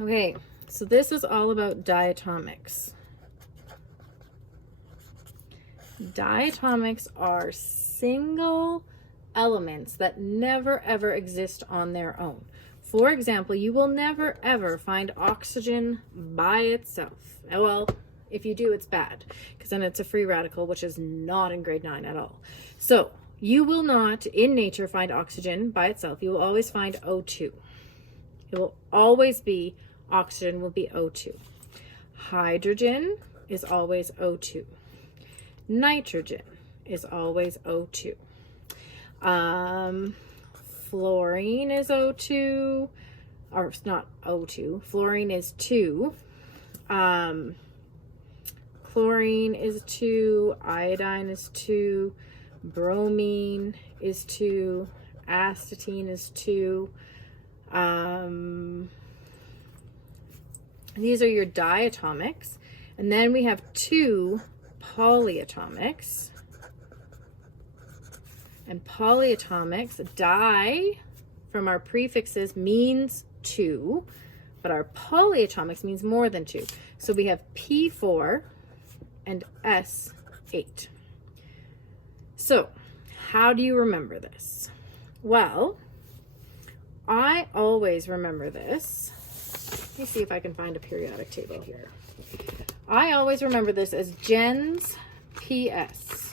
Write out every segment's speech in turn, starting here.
Okay, so this is all about diatomics. Diatomics are single elements that never ever exist on their own. For example, you will never ever find oxygen by itself. Well, if you do, it's bad, because then it's a free radical, which is not in grade 9 at all. So you will not in nature find oxygen by itself. You will always find O2. It will always be oxygen will be O2. Hydrogen is always O2. Nitrogen is always O2. Fluorine is O2, or it's not O2. Fluorine is 2. Chlorine is 2. Iodine is 2. Bromine is 2. Astatine is 2. These are your diatomics. And then we have 2 polyatomics. And polyatomics, di from our prefixes means 2, but our polyatomics means more than 2. So we have P4 and S8. So how do you remember this? Well, I always remember this. Let me see if I can find a periodic table here. I always remember this as gens PS.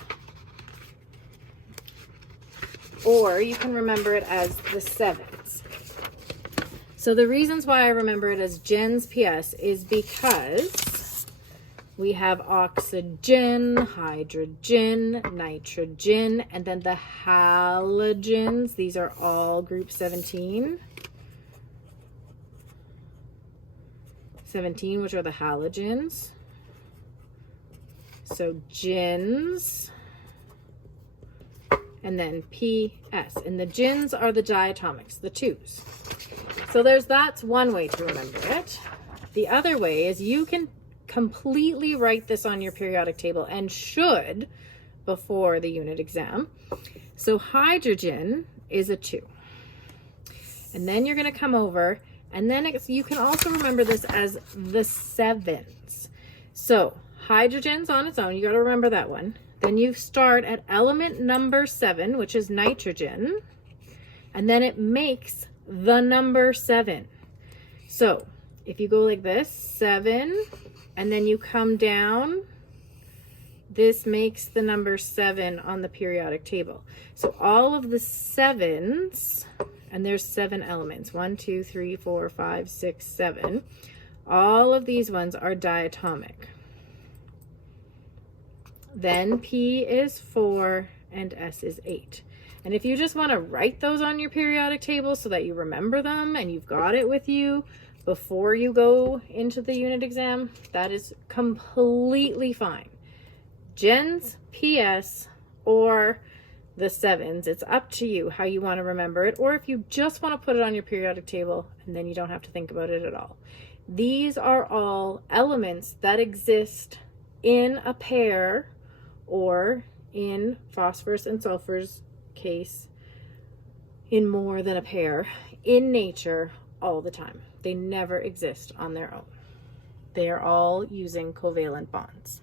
Or you can remember it as the 7s. So the reasons why I remember it as gens PS is because we have oxygen, hydrogen, nitrogen, and then the halogens. These are all group 17. 17, which are the halogens. So gens, and then PS. And the gens are the diatomics, the 2s. So that's one way to remember it. The other way is you can completely write this on your periodic table, and should before the unit exam. So hydrogen is a 2. And then you're going to come over, and then you can also remember this as the 7s. So hydrogen's on its own. You got to remember that one. Then you start at element number 7, which is nitrogen, and then it makes the number 7. So if you go like this, 7, and then you come down, this makes the number 7 on the periodic table. So all of the 7s, and there's 7 elements, 1, 2, 3, 4, 5, 6, 7. All of these ones are diatomic. Then P is 4 and S is 8. And if you just want to write those on your periodic table so that you remember them and you've got it with you before you go into the unit exam, that is completely fine. Gens, PS, or the 7s. It's up to you how you want to remember it, or if you just want to put it on your periodic table and then you don't have to think about it at all. These are all elements that exist in a pair, or in phosphorus and sulfur's case, in more than a pair, in nature all the time. They never exist on their own. They are all using covalent bonds.